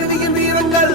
மனைவியின் வீரங்கள்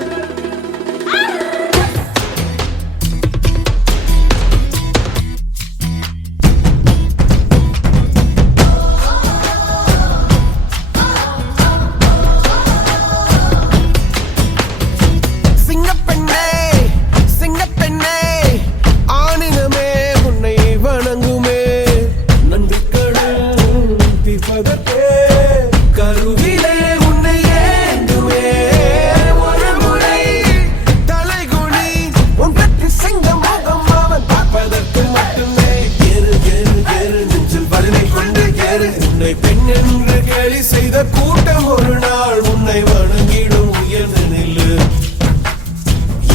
பெண் என்று கேலி செய்த கூட்டம் ஒரு நாள் உன்னை வணங்கிடும் உயர்ந்து நில்லு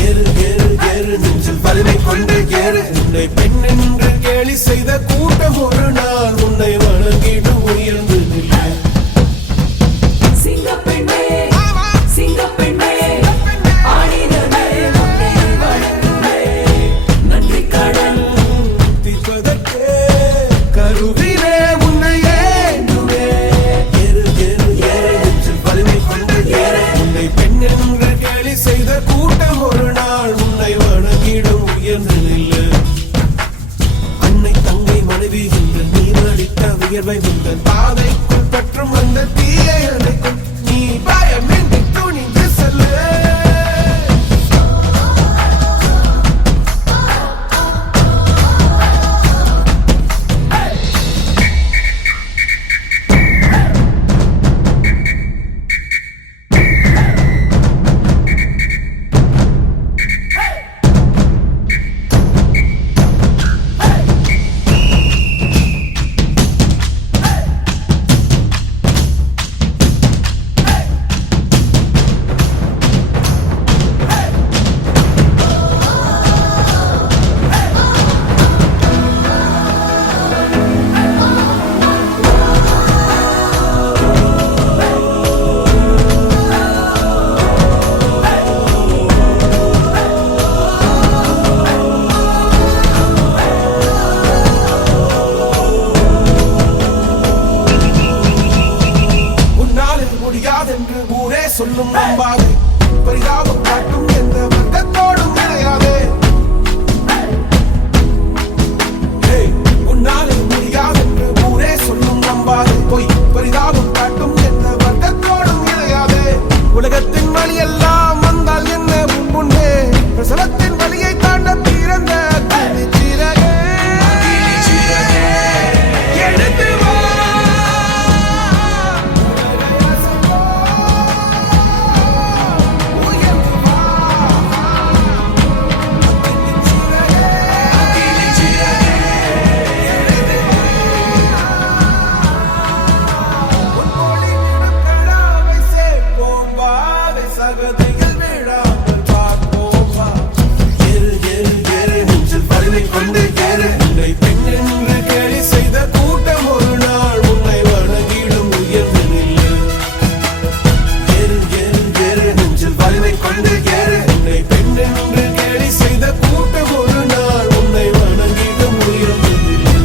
ஏறு ஏறு ஏறு நெஞ்சில் வலிமை கொண்டு ஏறு உன்னை பெண் என்று கேலி செய்த கூட்டம் ஒரு நாள் உன்னை வணங்கிடும் உயர்ந்து நில்லு சிங்கப்பெண்ணே சிங்கப்பெண்ணே ஆடினமே உன்னை வணங்குமே நன்றி கடன் தீர்ப்பதற்கே கருவிலே செய்த கூட்டம் ஒரு நாள் உன்னை வணங்கிடும் உயர்ந்து நில்லு அன்னை தங்கை மனைவி என்று நீ நடித்த வியர்வை உங்கள் பாதைக்குள் பற்றும் அந்த தீயை அணைக்கும் நீ பயமின்றி துணிந்து செல்லு என்று ஊரே சொல்லும் நம்பாது பரிதாபம் காட்டும் எந்த வர்க்கத்தோடும் கிடையாது உன்னாலே முடியாதென்று ஊரே சொல்லும் நம்பாது பொய் பரிதாபம் காட்டும் எந்த வர்க்கத்தோடும் கிடையாது உலகத்தின் வழி எல்லாம் வந்தால் என்ன முன்பே பிரசவத்தின் வழியை தாண்ட பிறந்த கொண்டு ஏறு உன்னை பெண் என்று கேலி செய்த கூட்டம் ஒரு நாள் உன்னை வணங்கிடும் உயர்ந்து நில்லு ஏறு ஏறு ஏறு நெஞ்சில் வலிமை கொண்டு ஏறு உன்னை பெண் என்று கேலி செய்த கூட்டம் ஒரு நாள் உன்னை வணங்கிடும் உயர்ந்து நில்லு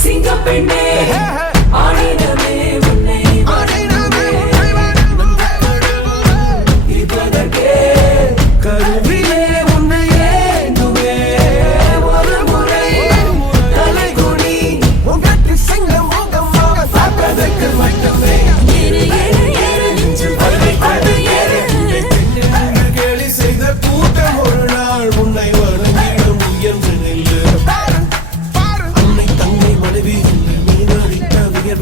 சிங்கப்பெண்ணே ஆடினமே உன்னை இப்பதற்கே கருவிலே உன்னை ஏந்துமே ஒரு முறை தலை குனி உங்கட்டு சிங்கம் முகம் பார்ப்பதற்கு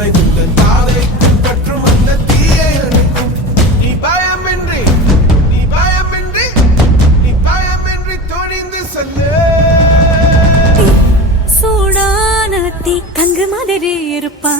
தேவை உங்கள் பாதைக்குள் பற்றும் அந்த தீயை அணைக்கும் நீ பயமின்றி நீ பயமின்றி நீ பயமின்றி துணிந்து சொல்லு சூடான தீ கங்கு மாதிரி இருப்பா